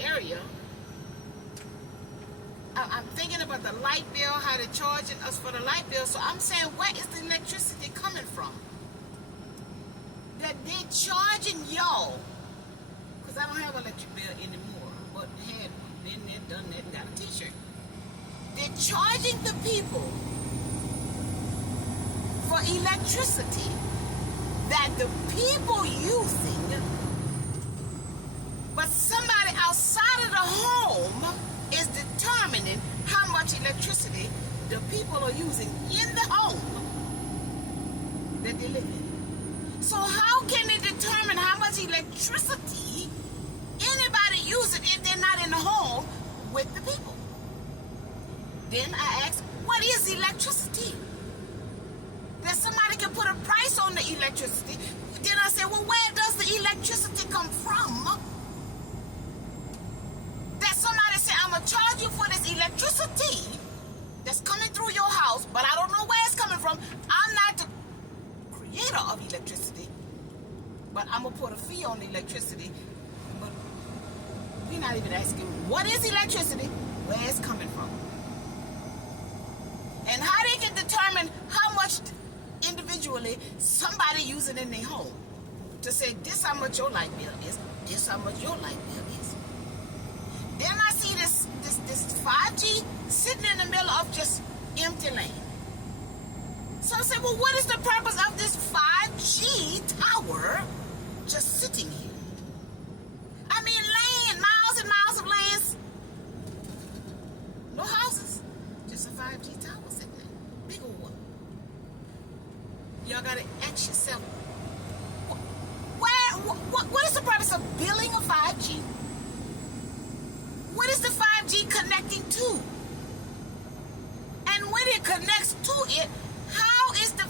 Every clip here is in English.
area, I'm thinking about the light bill, how they're charging us for the light bill. So I'm saying, where is the electricity coming from? That they're charging y'all, because I don't have an electric bill anymore, but had been there, done that, and got a t-shirt. They're charging the people for electricity that the people using, but somebody outside of the home is determining how much electricity the people are using in the home that they live in. So how can they determine how much electricity anybody uses if they're not in the home with the people? Then I ask, what is electricity? That somebody can put a price on the electricity. Then I say, well, where does the electricity come from? That somebody say, I'm going to charge you for this electricity that's coming through your house, but I don't know where it's coming from. I'm not the creator of electricity, but I'm going to put a fee on the electricity. But we're not even asking, what is electricity? Where it's coming from? And how they can determine how much individually somebody using in their home to say, this how much your light bill is, this how much your light bill is. Then I see this 5G sitting in the middle of just empty land. So I said, well, what is the purpose of this 5G tower just sitting here? I mean, land, miles and miles of lands, no houses, just a 5G tower sitting there, big old one. Y'all gotta ask yourself, what is the purpose of building a 5G? What is the 5G connecting to? And when it connects to it, how is the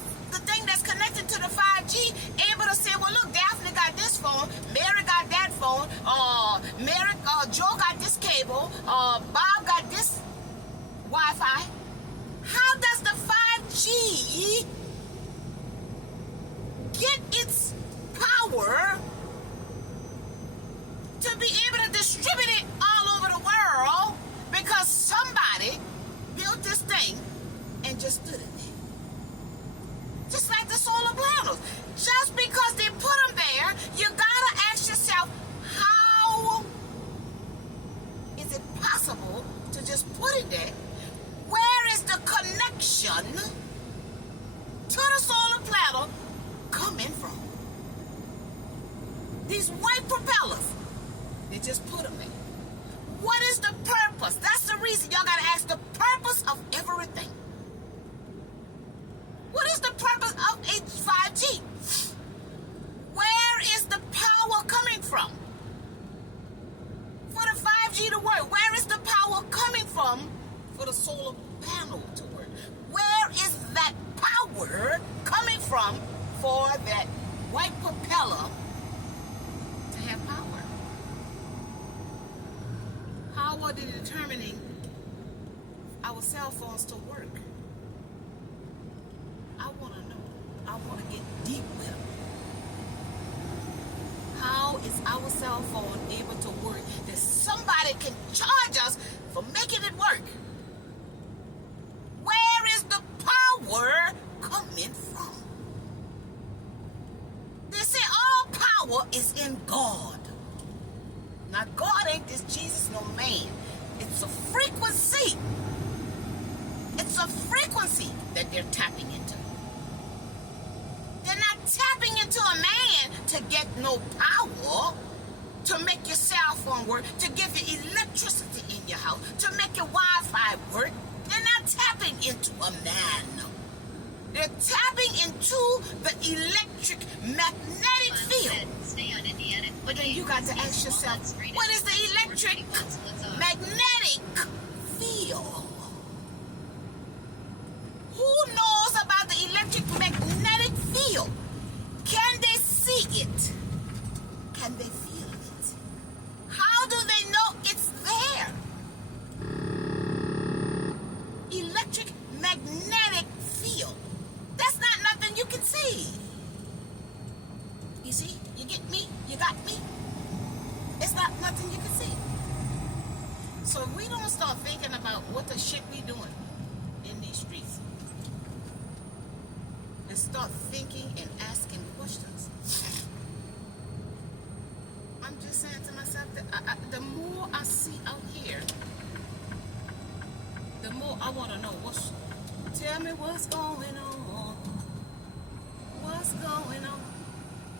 thing that's connected to the 5G able to say, well, look, Daphne got this phone, Mary got that phone, Joe got this cable, Bob got this Wi-Fi. How does the 5G get its power to be able to distribute it all over the world because somebody built this thing and just stood it there? Just like the solar panels. Just because they put them there, you gotta ask yourself, how is it possible to just put it there? Where is the connection to the solar panel coming from? These white propellers, they just put them there. What is the purpose? That's the reason y'all gotta ask the purpose of everything. What is the purpose of a 5G? Where is the power coming from? For the 5G to work, where is the power coming from for the solar panel to work? Where is that power coming from for that white propeller to have power? How are they determining our cell phones to work? I want to know. I want to get deep with it. How is our cell phone able to work that somebody can charge us for making it work? Where is the power coming from? They say all power is in God. Now, God ain't this Jesus, no man. It's a frequency. It's a frequency that they're tapping into. They're not tapping into a man to get no power, to make your cell phone work, to give you electricity in your house, to make your Wi-Fi work. They're not tapping into a man. They're tapping into the electric magnetic field. But then you got to ask yourself, what is the electric magnetic field? Who knows about the electric magnetic field? Can they see it? Can they feel it? How do they know it's there? Electric magnetic field. That's not nothing you can see. You see? You get me? You got me? It's not nothing you can see. So if we don't start thinking about what the shit we doing in these streets and start thinking and asking questions, I'm just saying to myself that the more I see out here, the more I want to know tell me what's going on. What's going on?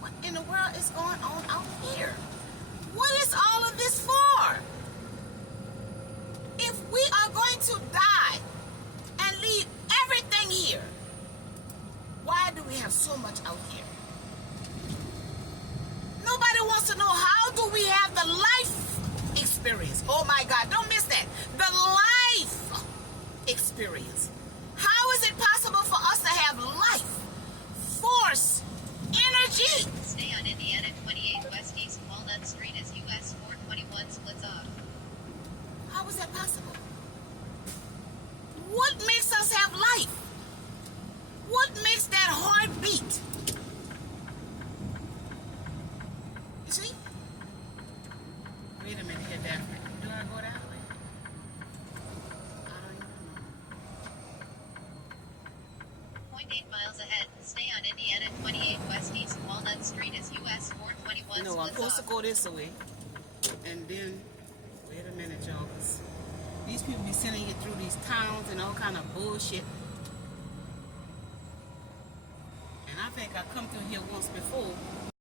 What in the world is going on out here? What is all of this for? If we are going to die and leave everything here, why do we have so much out here? Nobody wants to know, how do we have the life experience? Oh my God, don't miss that. The life experience. How is it possible for us to have life, force, energy? Stay on Indiana 28 West East Walnut Street as US 421 splits off. How is that possible? What makes us have life? What makes that heart beat? You see? Wait a minute here, Daphne. Do I go that way? I don't even know. 0.8 miles ahead. Stay on Indiana 28 West East Walnut Street as US 421 No, I'm splits supposed to off. go this way. And then, wait a minute, y'all. 'Cause these people be sending you through these towns and all kind of bullshit. And I think I come through here once before.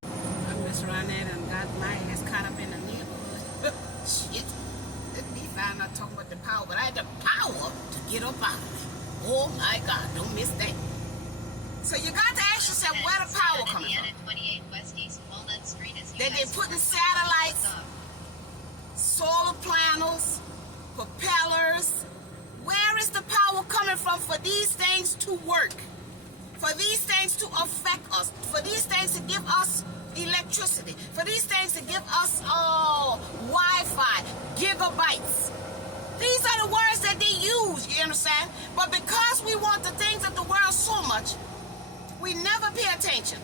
I messed around there and got my ass caught up in the neighborhood. Shit. Let me find out talking about the power, but I had the power to get up out of it. Oh my God, don't miss that. So you got to ask yourself where the power coming Indiana from. 28 West East Walnut Street as That they US putting 421 satellites, splits off. solar panels, propellers. Where is the power coming from for these things to work? For these things to affect us? For these things to give us electricity? For these things to give us Wi-Fi, gigabytes? These are the words that they use, you understand? But because we want the things of the world so much, we never pay attention.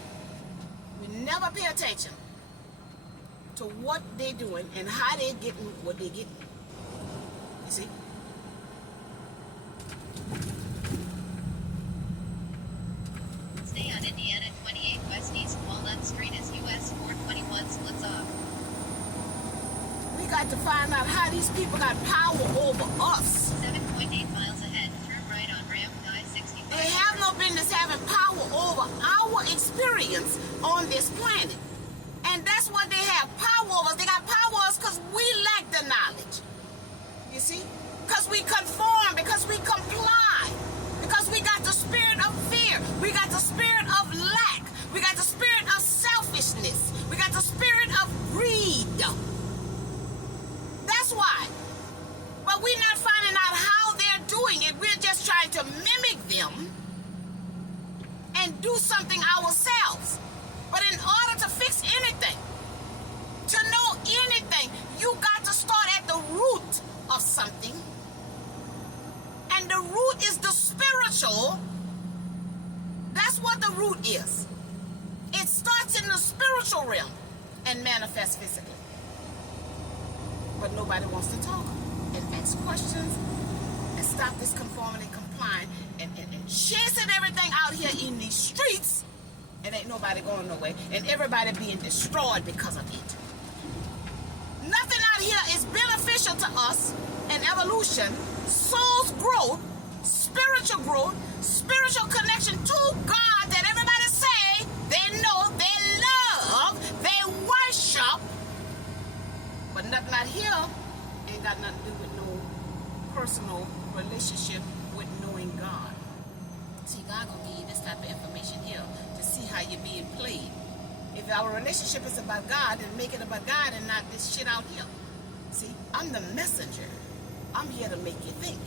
We never pay attention to what they're doing and how they're getting what they're getting. You see? Stay on Indiana 28 West East Walnut Street as US 421 splits off. We got to find out how these people got power over us. 7.8 miles ahead. Turn right on ramp I-65. They have no business having power over our experience on this planet. And that's what they have power over us. They got power over us because we lack the knowledge. You see? Because we conform, because we comply, because we got the spirit of fear, we got the spirit of lack, we got the spirit of selfishness, we got the spirit of greed. That's why. But we're not finding out how they're doing it. We're just trying to mimic them and do something ourselves. But in order to fix anything, to know anything, you got to start at the root of something. And the root is the spiritual. That's what the root is. It starts in the spiritual realm and manifests physically. But nobody wants to talk and ask questions and stop this conformity, complying, and chasing everything out here in these streets. And ain't nobody going nowhere. And everybody being destroyed because of it. Nothing out here is beneficial to us in evolution, soul's growth, spiritual connection to God that everybody say they know, they love, they worship. But nothing out here ain't got nothing to do with no personal relationship with knowing God. See, God gonna give you this type of information here to see how you're being played. If our relationship is about God, then make it about God and not this shit out here. See, I'm the messenger. I'm here to make you think.